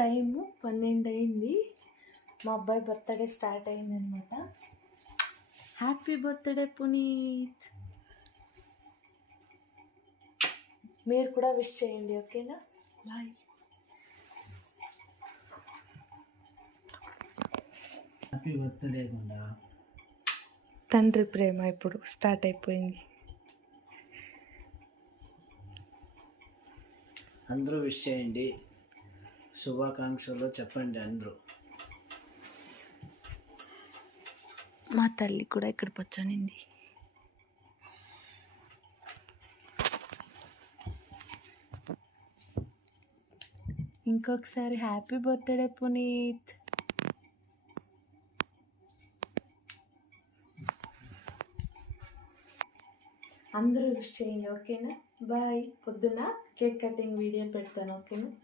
Time 12 అయింది. మా అబ్బాయి బర్త్డే స్టార్ట్ అయింది అనమాట. Happy birthday Puneeth. మీరు కూడా విష్ చేయండి, ఓకేనా? బాయ్. హ్యాపీ బర్త్డే గుండా. తండ్రి ప్రేమ ఇప్పుడు స్టార్ట్ అయిపోయింది. అందరూ విష్ చేయండి, శుభాకాంక్షలు చెప్పండి అందరూ. మా తల్లి కూడా ఇక్కడ వచ్చానింది. ఇంకొకసారి హ్యాపీ బర్త్డే పునీత్. అందరూ విష్ చేయండి, ఓకేనా? బాయ్. పొద్దున్న కేక్ కటింగ్ వీడియో పెడతాను, ఓకేనా?